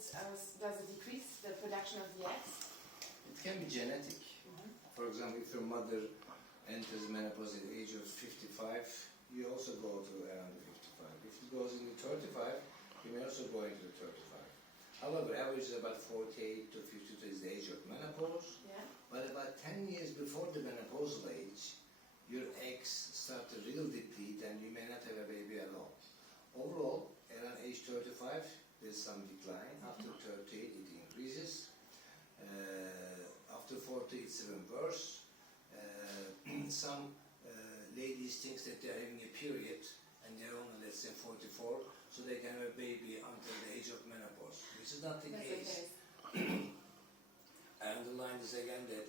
does it decrease the production of the eggs? It can be genetic. For example, if your mother enters menopause at the age of 55, you also go to around 55. If it goes into 35, you may also go into 35. However, average is about 48 to 52 is the age of menopause. Yeah. But about 10 years before the menopausal age, your eggs start to really deplete and you may not have a baby at all. Overall, around age 35, there's some decline. After 30, it increases. After 40, it's even worse. Some ladies think that they're having a period and they're only, let's say, 44, so they can have a baby until the age of menopause, which is not the case. I underline this again that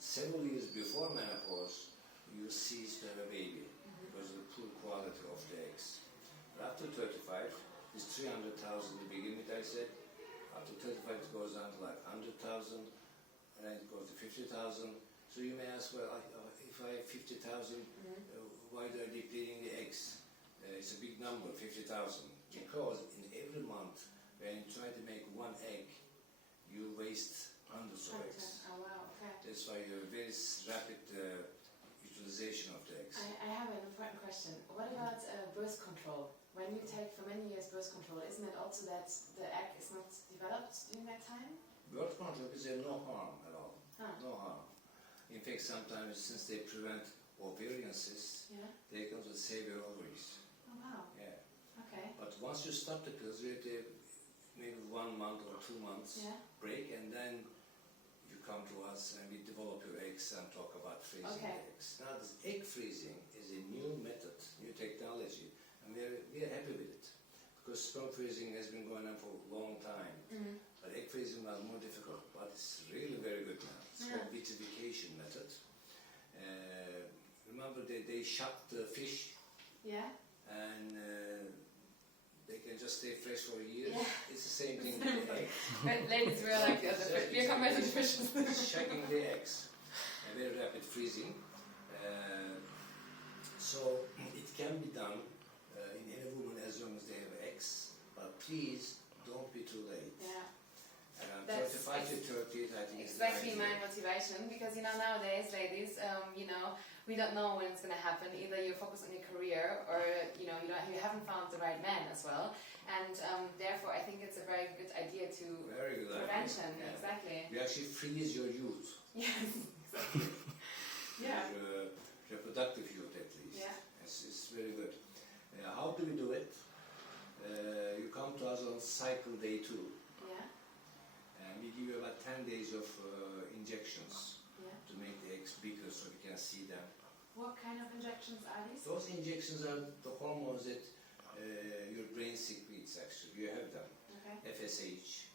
several years before menopause, you cease to have a baby because of the poor quality of the eggs. But after 35, it's 300,000 to begin with, I said. After 35, it goes down to like 100,000, and then it goes to 50,000. So you may ask, well, if I have 50,000, why do I depleting the eggs? It's a big number, 50,000. Because in every month, when you try to make one egg, you waste hundreds of eggs. Oh, wow, okay. That's why you have very rapid utilization of the eggs. I have an important question. What about birth control? When you take for many years birth control, isn't it also that the egg is not developed during that time? Birth control is no harm at all. Huh. No harm. In fact, sometimes since they prevent ovarian cysts, they can also save your ovaries. Oh wow. Yeah. Okay. But once you stop the pills, you have to maybe 1 month or 2 months break, and then you come to us and we develop your eggs and talk about freezing the eggs. Now, this egg freezing is a new method, new technology, and we are happy with it. Because sperm freezing has been going on for a long time. But egg freezing was more difficult, but it's really very good now. It's called vitrification method. Remember they shock the fish? Yeah. And they can just stay fresh for years. It's the same thing with the egg. But ladies were like the fish. We come as the fishes. Shocking the eggs. A very rapid freezing. So it can be done in any woman as long as they have eggs. But please don't be too late. Yeah. 35 to 30, I think exactly my motivation, because nowadays, ladies, we don't know when it's going to happen. Either you focus on your career, or you haven't found the right man as well, and therefore I think it's a very good idea to prevention. Yeah. Exactly. You actually freeze your youth. Yes. Exactly. Your reproductive youth, at least. Yeah. It's very good. How do we do it? You come to us on cycle day 2. Yeah. And we give you about 10 days of injections to make the eggs bigger so we can see them. What kind of injections are these? Those injections are the hormones that your brain secretes, actually. You have them. Okay. FSH,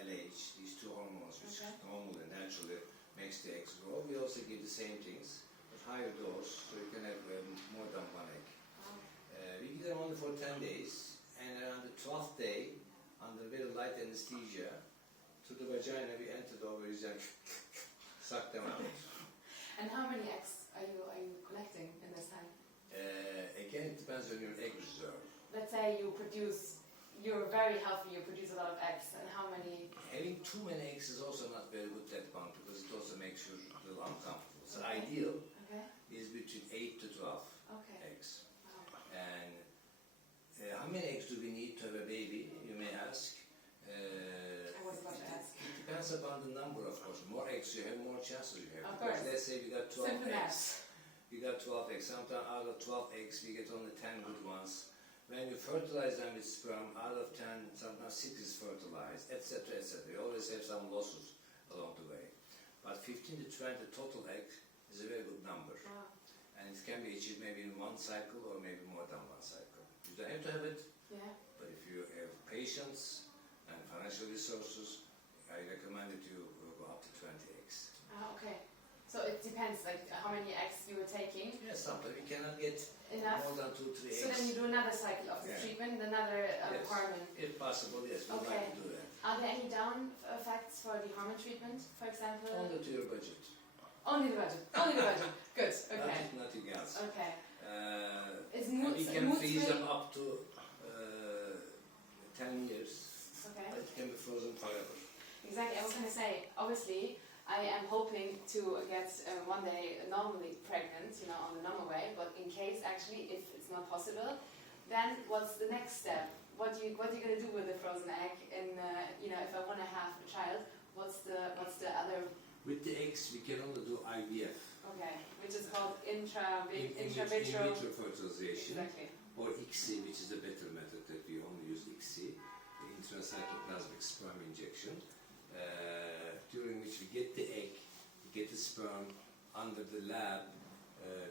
LH, these 2 hormones which normally, naturally makes the eggs grow. We also give the same things, but higher dose, so you can have more than 1 egg. We give them only for 10 days, and around the 12th day, under very light anesthesia, to the vagina, we enter the ovaries and suck them out. And how many eggs are you collecting in this time? Again, it depends on your egg reserve. Let's say you're very healthy, you produce a lot of eggs, and how many? Having too many eggs is also not very good that one, because it also makes you a little uncomfortable. So ideal is between 8 to 12 eggs. Wow. And how many eggs do we need to have a baby, you may ask? I was about to ask. It depends upon the number, of course. More eggs you have, more chances you have. Of because course. let's say we got 12 Simple eggs. math. We got 12 eggs. Sometimes out of 12 eggs, we get only 10 good ones. When you fertilize them with sperm, out of 10, sometimes 6 is fertilized, etc., etc. You always have some losses along the way. But 15 to 20 total eggs is a very good number. Wow. And it can be achieved maybe in 1 cycle or maybe more than 1 cycle. You don't have to have it, but if you have patience and financial resources, I recommend that you go up to 20 eggs. Okay. So it depends, like how many eggs you were taking. Yes, sometimes we cannot get enough. More than 2-3 eggs. So then you do another cycle of the treatment, another hormone. If possible, yes, we would like to do that. Are there any down effects for the hormone treatment, for example? Only to your budget. Only the budget. Only the budget. Good. Okay. Nothing else. Okay. We can freeze them up to 10 years. Okay. But obviously, I am hoping to get one day normally pregnant, you know, on the normal way. But in case, actually, if it's not possible, then what's the next step? What are you gonna do with the frozen egg? And you know, if I want to have a child, what's the other? With the eggs, we can only do IVF. Okay, which is called In intravitreal. vitro fertilization. Exactly. Or ICSI, which is a better method that we only use ICSI, intracytoplasmic sperm injection, during which we get the egg, we get the sperm under the lab,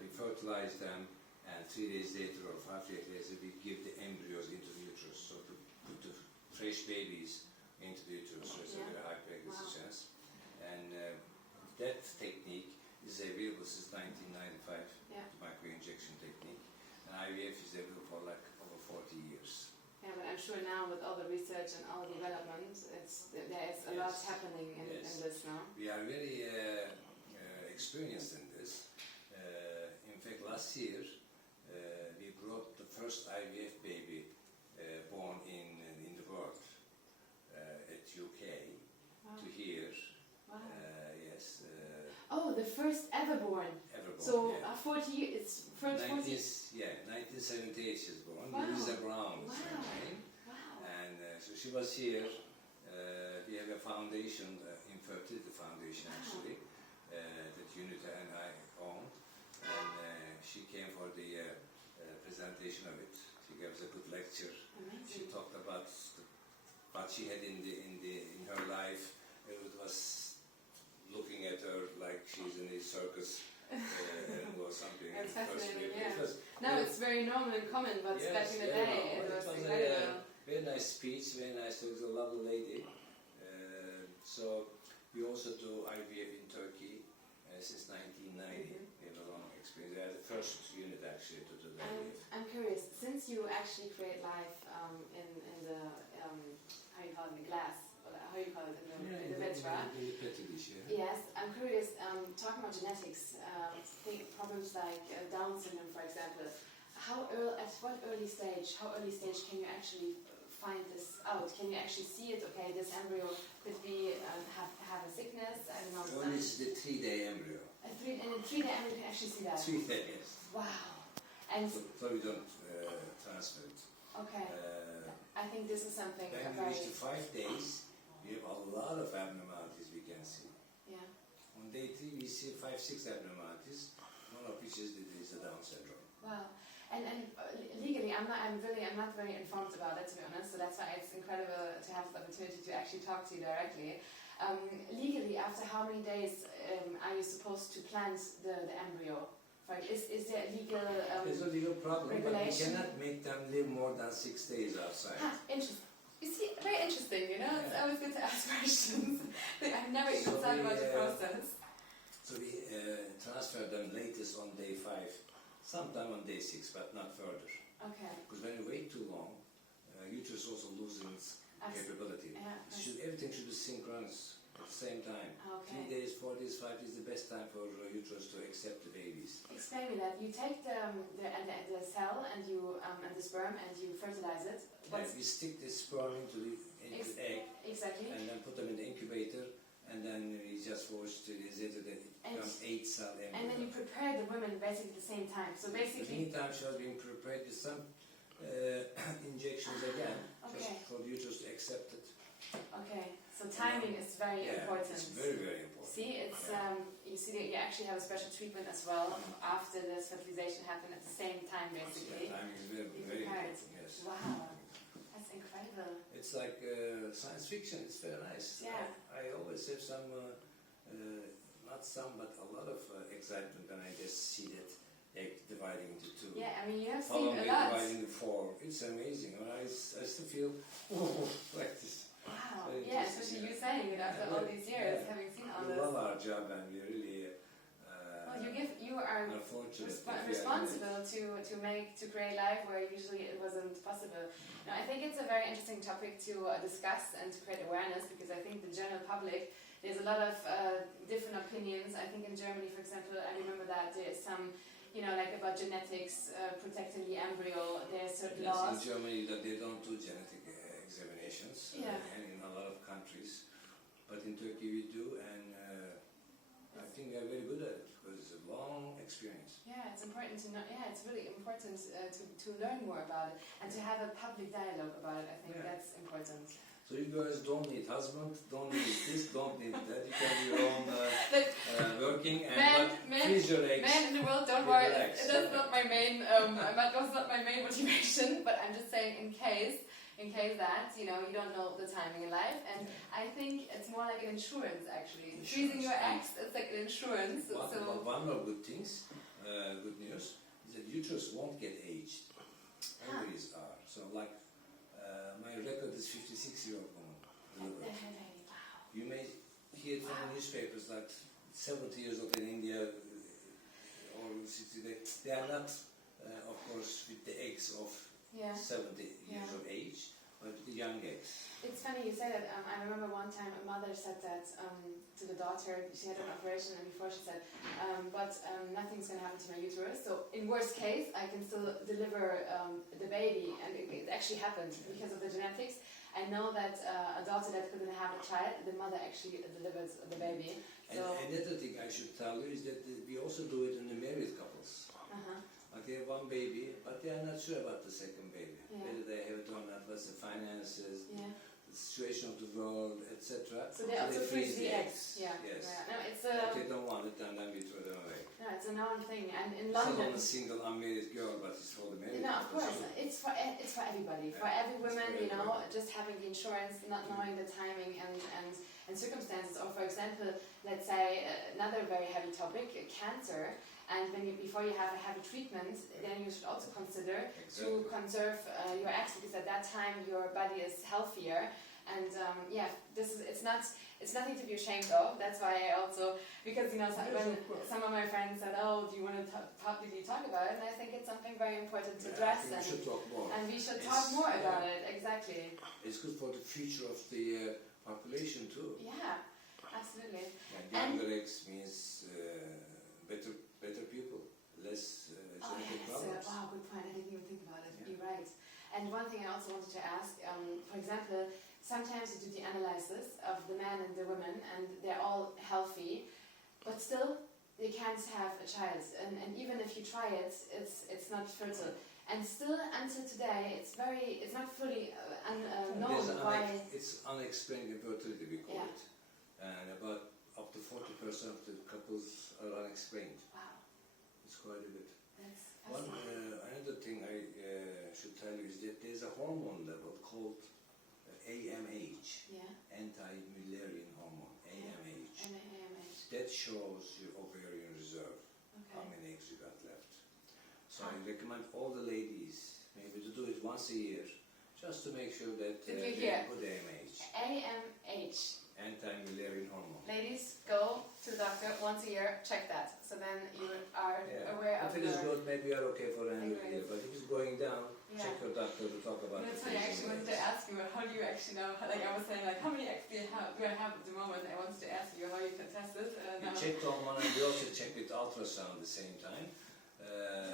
we fertilize them, and 3 days later or 5 days later we give the embryos into the uterus, so to put the fresh babies into the uterus, so it's a very high pregnancy chance. And that technique is available since 1995, the microinjection technique, and IVF is available for like over 40 years. Yeah, but I'm sure now with all the research and all the development, there is a lot happening in this now. We are very experienced in this. In fact, last year we brought the first IVF baby born in the world at UK to here. Wow. Yes. Oh, the first ever born. Ever born. So yeah. 40 years. It's first 40. 1978 she was born. Wow. Louisa Brown is her Wow. name. Wow. And so she was here. We have a foundation, Infertility Foundation actually, that UNITA and I own. And she came for the presentation of it. She gave us a good lecture. Amazing. She talked about what she had in her life. It was looking at her like she's in a circus or something. It's fascinating, yeah. It was, Now it's very normal and common, but back in the day it was incredible. Very nice speech, very nice. It was a lovely lady. So we also do IVF in Turkey since 1990. We have a long experience. We are the first unit actually to do the IVF. I'm curious, since you actually create life in the how you call it, in the glass, or how you call it, in the vitra. In the petri dish, Yes, I'm curious. Talking about genetics, think problems like Down syndrome, for example. At what early stage can you actually find this out? Can you actually see it? Okay, this embryo could be have a sickness. I don't know. Only it's the 3-day embryo. In a 3-day embryo, you can actually see that. 3 days. Wow. And So we don't transfer it. okay, I think this is something When we reach to 5 days, we have a lot of abnormalities we can see. Yeah. On day 3, we see 5-6 abnormalities, one of which is the Down syndrome. Wow. And legally, I'm not very informed about it, to be honest. So that's why it's incredible to have the opportunity to actually talk to you directly. Legally, after how many days are you supposed to plant the embryo? Right? Is there a legal There's a legal problem, but we regulation? cannot make them live more than 6 days outside. Interesting. You see, very interesting. You know, it's always good to ask questions. I've never even So thought we, about the process. So we transfer them latest on day 5, sometime on day 6, but not further. Okay. Because when you wait too long, uterus also loses capability. Yeah. Everything should be synchronous at the same time. Okay. 3 days, 4 days, 5 days is the best time for uterus to accept the babies. Explain me that. You take the cell and and the sperm and you fertilize it. We stick the sperm into the egg Exactly. and then put them in the incubator, and then we just watch 2 days later that it becomes 8-cell embryo. And then you prepare the women basically at the same time. So In the basically. meantime, she was being prepared with some injections again, just for the uterus to accept it. Okay. So timing is very important. It's very, very important. See, it's you see that you actually have a special treatment as well after this fertilization happened at the same time, basically. Timing is very, very important. Yes. Wow, that's incredible. It's like science fiction. It's very nice. Yeah. I always have some, not some, but a lot of excitement when I just see that egg dividing into 2. Yeah, I mean you have Follow seen me a lot. dividing into 4. It's amazing. I still feel like this. Wow. Very Yeah, interesting, especially you saying it after all these years, Yeah. having seen all We this. love our job, and we really Well, you are unfortunate that we are responsible to create life where usually it wasn't possible. Now, I think it's a very interesting topic to discuss and to create awareness, because I think the general public, there's a lot of different opinions. I think in Germany, for example, I remember that there's some, like about genetics, protecting the embryo. There's certain Yes, laws. in Germany that they don't do genetic examinations, Yeah. and in a lot of countries. but in Turkey we do, and I think we are very good at it because it's a long experience. Yeah, it's important to know. Yeah, it's really important to learn more about it and to have a public dialogue about it. I think that's important. So you guys don't need husband, don't need this, don't need that. You can do your own working and freeze your eggs. Men in the world, don't worry. That's not my main. That was not my main motivation. But I'm just saying, in case that you don't know the timing in life, and I think it's more like an insurance actually. Freezing your eggs, it's like an insurance. One of good things, good news, is that uterus won't get aged. Ovaries are. So like. My record is 56-year-old woman. Wow. You may hear it from the newspapers that 70 years old in India or 60. They are not, of course, with the eggs of 70 years of age, but with the young eggs. It's funny you say that. I remember one time a mother said that to the daughter. She had an operation, and before she said, but nothing's going to happen to my uterus. So in worst case, I can still deliver the baby, and it actually happened because of the genetics. I know that a daughter that couldn't have a child, the mother actually delivered the baby. So and another thing I should tell you is that we also do it in the married couples. Like they have one baby, but they are not sure about the second baby. Whether they have it or not, what's the finances, the situation of the world, etc. So they also freeze the eggs. Yes. No, it's if they don't want it, then we throw them away. No, it's a known thing, and in It's not London. on a single unmarried girl, but it's for the married. No, of course, it's for everybody, for every woman, just having the insurance, not knowing the timing and circumstances. Or for example, let's say another very heavy topic, cancer. And before you have a heavy treatment, then you should also consider to conserve your eggs, because at that time your body is healthier. And it's nothing to be ashamed of. That's why I also, because when some of my friends said, "Oh, do you want to publicly talk about it?" And I think it's something very important to address, we should talk more. And we should talk more about it. Exactly. It's good for the future of the population too. Yeah, absolutely. Younger eggs means better people, less genetic problems. Wow, good point. I didn't even think about it. You're right. And one thing I also wanted to ask, for example, sometimes you do the analysis of the man and the woman, and they're all healthy, but still they can't have a child. And even if you try it, it's not fertile. And still, until today, it's not fully known why. It's unexplained infertility, we call it, and about up to 40% of the couples are unexplained. Wow, it's quite a bit. That's fascinating. Another thing I should tell you is that there's a hormone level called AMH, anti-Mullerian hormone, AMH. That shows your ovarian reserve, how many eggs you got left. So I recommend all the ladies maybe to do it once a year, just to make sure that they have good AMH. AMH. Anti-Mullerian hormone. Ladies, go to the doctor once a year, check that. So then you are aware of If it is good, maybe you are okay for another year. But if it's going down, check your doctor to talk about it. That's why I actually wanted to ask you, how do you actually know? Like I was saying, how many eggs do I have at the moment? I wanted to ask you how you can test it. We checked hormone and we also check with ultrasound at the same time.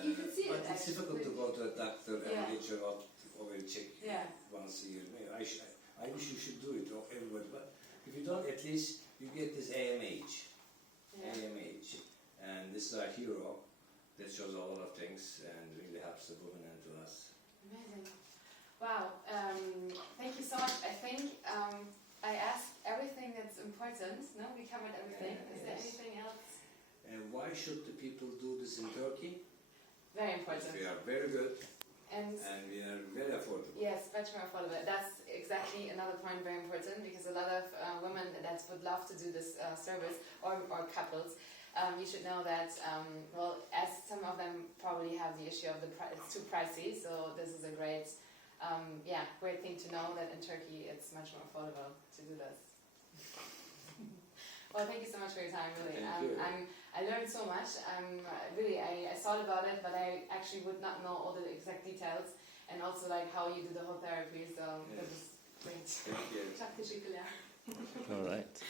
You can see it. But it's difficult to go to a doctor and get your ovary check once a year. I wish you should do it, everybody. But if you don't, at least you get this AMH. AMH. And this is our hero that shows a lot of things and really helps the women and to us. Amazing. Wow. Thank you so much. I think I asked everything that's important. No, we covered everything. Is there anything else? And why should the people do this in Turkey? Very important. We are very good. And we are very affordable. Yes, much more affordable. That's exactly another point very important, because a lot of women that would love to do this service, or couples, you should know that, as some of them probably have the issue of it's too pricey, so this is a great thing to know that in Turkey it's much more affordable to do this. Well, thank you so much for your time, really. I learned so much. I thought about it, but I actually would not know all the exact details, and also like how you do the whole therapy, so that was great. Thank you. All right.